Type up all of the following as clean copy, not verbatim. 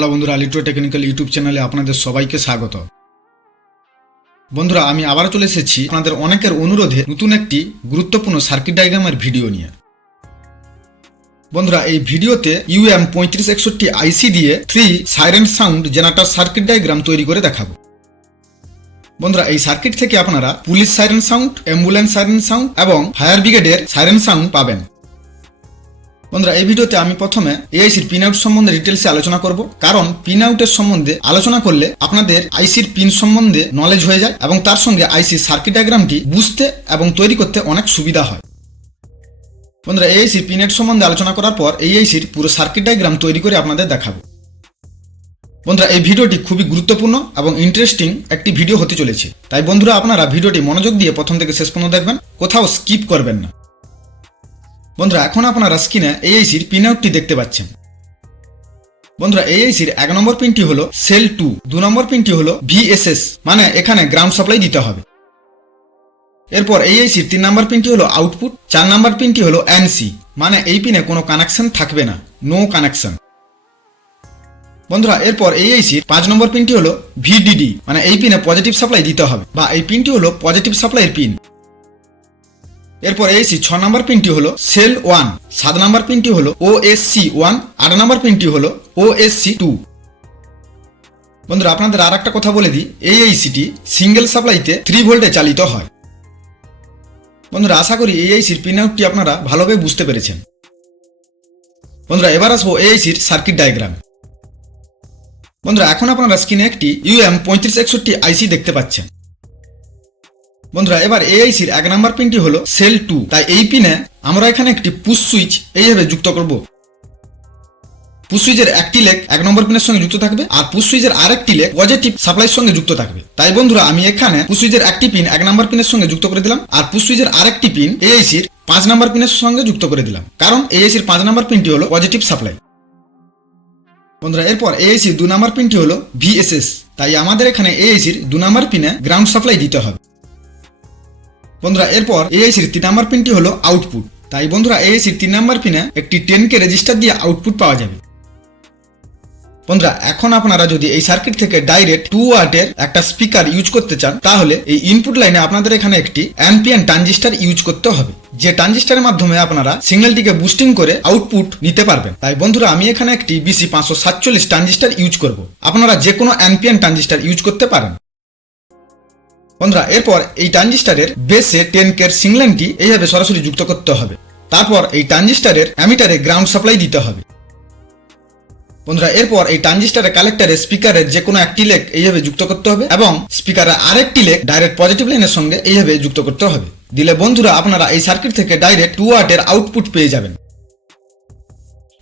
Hello বন্ধুরা, লিট্রো technical YouTube চ্যানেলে আপনাদের সবাইকে স্বাগত। বন্ধুরা, আমি আবার চলে এসেছি আপনাদের অনেকের অনুরোধে নতুন একটি গুরুত্বপূর্ণ সার্কিট ডায়াগ্রামের ভিডিও নিয়ে। বন্ধুরা, এই ভিডিওতে UM3561 আইসি দিয়ে 3 siren sound generator circuit diagram তৈরি করে দেখাবো। বন্ধুরা, এই সার্কিট থেকে আপনারা police siren sound, ambulance siren sound এবং ফায়ার ব্রিগেডের সাইরেন সাউন্ড পাবেন। বন্ধুরা, এই ভিডিওতে আমি প্রথমে এআইসির পিন আউট সম্বন্ধে ডিটেলসে আলোচনা করব, কারণ পিন আউটের সম্বন্ধে আলোচনা করলে আপনাদের আইসির পিন সম্বন্ধে নলেজ হয়ে যায় এবং তার সঙ্গে আইসির সার্কিট ডায়াগ্রামটি বুঝতে এবং তৈরি করতে অনেক সুবিধা হয়। বন্ধুরা, এআইসির পিন আউট সম্বন্ধে আলোচনা করার পর এআইসির পুরো সার্কিট ডায়াগ্রাম তৈরি করে আপনাদের দেখাবো। বন্ধুরা, এই ভিডিওটি খুবই গুরুত্বপূর্ণ এবং ইন্টারেস্টিং একটি ভিডিও হতে চলেছে, তাই বন্ধুরা আপনারা ভিডিওটি মনোযোগ দিয়ে প্রথম থেকে শেষ পর্যন্ত দেখবেন, কোথাও স্কিপ করবেন না। বন্ধুরা, এখন আপনারা স্ক্রিনে এআইসির পিন আউটটি দেখতে পাচ্ছেন। বন্ধুরা, এআইসির 1 নম্বর পিনটি হলো সেল 2, 2 নম্বর পিনটি হলো VSS, মানে এখানে গ্রাউন্ড সাপ্লাই দিতে হবে। এরপর এআইসির 3 নম্বর পিনটি হলো আউটপুট, 4 নম্বর পিনটি হলো NC, মানে এই পিনে কোনো কানেকশন থাকবে না, নো কানেকশন। বন্ধুরা, এরপর এআইসির 5 নম্বর পিনটি হলো VDD, মানে এই পিনে পজিটিভ সাপ্লাই দিতে হবে, বা এই পিনটি হলো পজিটিভ সাপ্লাইয়ের পিন। এরপর এআইসি 6 নম্বর পিনটি হলো সেল 1, 7 নম্বর পিনটি হলো OSC1, 8 নম্বর পিনটি হলো OSC2। বন্ধুরা, আপনাদের আর একটা কথা বলে দিই, এআইসিটি সিঙ্গেল সাপ্লাইতে 3 ভোল্টে চালিত হয়। বন্ধুরা, আশা করি এআইসির পিন আউটটি আপনারা ভালোভাবে বুঝতে পেরেছেন। বন্ধুরা, এবার আসবো এআইসির সার্কিট ডায়াগ্রাম। বন্ধুরা, এখন আপনারা স্ক্রিনে একটি UM3561 আইসি দেখতে পাচ্ছেন। বন্ধুরা, এবার এআইসির 1 নম্বর পিনটি হলো সেল 2, তাই এই পিনে আমরা এখানে একটি পুশ সুইচ এইভাবে যুক্ত করব। পুশ সুইচের একটি লেগ 1 নম্বর পিনের সঙ্গে যুক্ত থাকবে, আর পুশ সুইচের আরেকটি লেগ পজিটিভ সাপ্লাইয়ের সঙ্গে যুক্ত থাকবে। তাই বন্ধুরা, আমি এখানে পুশ সুইচের একটি পিন 1 নম্বর পিনের সঙ্গে যুক্ত করে দিলাম, আর পুশ সুইচের আরেকটি পিন এআইসির 5 নম্বর পিনের সঙ্গে যুক্ত করে দিলাম, কারণ এআইসির 5 নম্বর পিনটি হলো পজিটিভ সাপ্লাই। বন্ধুরা, এরপর এআইসির 2 নম্বর পিনটি হলো VSS, তাই আমাদের এখানে এআইসির 2 নম্বর পিনে গ্রাউন্ড সাপ্লাই দিতে হবে। বন্ধুরা, এরপর এআইসির 3 নম্বর পিনটি হলো আউটপুট, তাই বন্ধুরা এআইসির 3 নম্বর পিনে একটি 10K রেজিস্টার দিয়ে আউটপুট পাওয়া যাবে। বন্ধুরা, এখন আপনারা যদি এই সার্কিট থেকে ডাইরেক্ট 2 ওয়াটের একটা স্পিকার ইউজ করতে চান, তাহলে এই ইনপুট লাইনে আপনাদের এখানে একটি NPN ট্রানজিস্টর ইউজ করতে হবে, যে ট্রানজিস্টরের মাধ্যমে আপনারা সিগন্যালটিকে বুস্টিং করে আউটপুট নিতে পারবেন। তাই বন্ধুরা, আমি এখানে একটি BC547 ট্রানজিস্টর ইউজ করব। আপনারা যে কোনো NPN ট্রানজিস্টর ইউজ করতে পারেন। বন্ধুরা, এরপর এই ট্রানজিস্টরের বেসে 10K সিগন্যালটি এইভাবে সরাসরি যুক্ত করতে হবে। তারপর এই ট্রানজিস্টরের অ্যামিটারে গ্রাউন্ড সাপ্লাই দিতে হবে। বন্ধুরা, এরপর এই ট্রানজিস্টরের কালেক্টরে স্পিকারের যে কোনো একটি লেগ এইভাবে যুক্ত করতে হবে এবং স্পিকারের আরেকটি লেগ ডাইরেক্ট পজিটিভ লাইনের সঙ্গে এইভাবে যুক্ত করতে হবে। দিলে বন্ধুরা আপনারা এই সার্কিট থেকে ডাইরেক্ট 2 ওয়াটের আউটপুট পেয়ে যাবেন।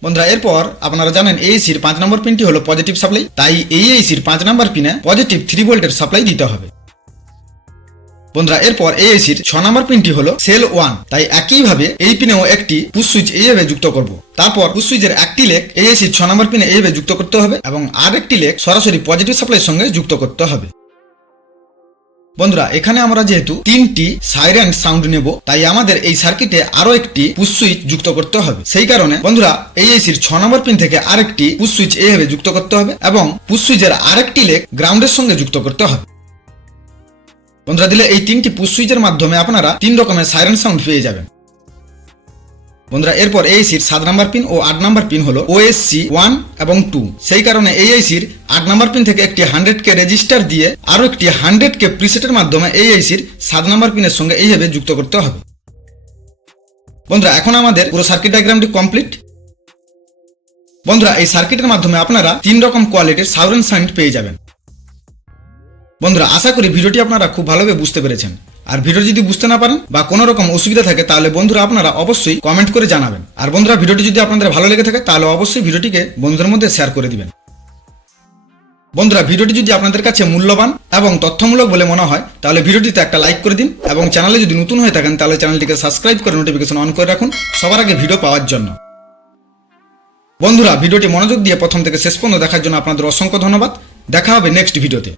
বন্ধুরা, এরপর আপনারা জানেন এআইসির 5 নম্বর পিনটি হলো পজিটিভ সাপ্লাই, তাই এআইসির 5 নম্বর পিনে পজিটিভ 3 ভোল্টের সাপ্লাই দিতে হবে। বন্ধুরা, এরপর এআইসির 6 নম্বর পিনটি হলো সেল 1, তাই একইভাবে এই পিনেও একটি পুশ সুইচ এইভাবে যুক্ত করব। তারপর পুশ সুইচের একটি লেগ এআইসির 6 নম্বর পিনে এইভাবে যুক্ত করতে হবে এবং আরেকটি লেগ সরাসরি পজিটিভ সাপ্লাইয়ের সঙ্গে যুক্ত করতে হবে। বন্ধুরা, এখানে আমরা যেহেতু 3টি সাইরেন সাউন্ড নেব, তাই আমাদের এই সার্কিটে আরো একটি পুশ সুইচ যুক্ত করতে হবে। সেই কারণে বন্ধুরা, এআইসির 6 নম্বর পিন থেকে আরেকটি পুশ সুইচ এইভাবে যুক্ত করতে হবে এবং পুশ সুইচের আরেকটি লেগ গ্রাউন্ডের সঙ্গে যুক্ত করতে হবে। বন্ধুরা, দিলে এই 3টি পুশ সুইচের মাধ্যমে আপনারা 3 রকমের সাইরেন সাউন্ড পেয়ে যাবেন। বন্ধুরা, এরপর এআইসির 7 নম্বর পিন ও 8 নম্বর পিন হলো OSC1 এবং 2, সেই কারণে এআইসির 8 নম্বর পিন থেকে একটি 100K রেজিস্টার দিয়ে আরো একটি 100K প্রিসেটের মাধ্যমে এআইসির 7 নম্বর পিনের সঙ্গে এইভাবে যুক্ত করতে হবে। বন্ধুরা, এখন আমাদের পুরো সার্কিট ডায়াগ্রামটি কমপ্লিট। বন্ধুরা, এই সার্কিটের মাধ্যমে আপনারা 3 রকম কোয়ালিটির সাইরেন সাউন্ড পেয়ে যাবেন। বন্ধুরা, আশা করি ভিডিওটি আপনারা খুব ভালোভাবে বুঝতে পেরেছেন। আর ভিডিও যদি বুঝতে না পারেন বা কোনো রকম অসুবিধা থাকে, তাহলে বন্ধুরা আপনারা অবশ্যই কমেন্ট করে জানাবেন। আর বন্ধুরা, ভিডিওটি যদি আপনাদের ভালো লেগে থাকে তাহলে অবশ্যই ভিডিওটিকে বন্ধুদের মধ্যে শেয়ার করে দিবেন। বন্ধুরা, ভিডিওটি যদি আপনাদের কাছে মূল্যবান এবং তথ্যমূলক বলে মনে হয়, তাহলে ভিডিওটিতে একটা লাইক করে দিন এবং চ্যানেলে যদি নতুন হয়ে থাকেন তাহলে চ্যানেলটিকে সাবস্ক্রাইব করে নোটিফিকেশন অন করে রাখুন সবার আগে ভিডিও পাওয়ার জন্য। বন্ধুরা, ভিডিওটি মনোযোগ দিয়ে প্রথম থেকে শেষ পর্যন্ত দেখার জন্য আপনাদের অসংখ্য ধন্যবাদ। দেখা হবে নেক্সট ভিডিওতে।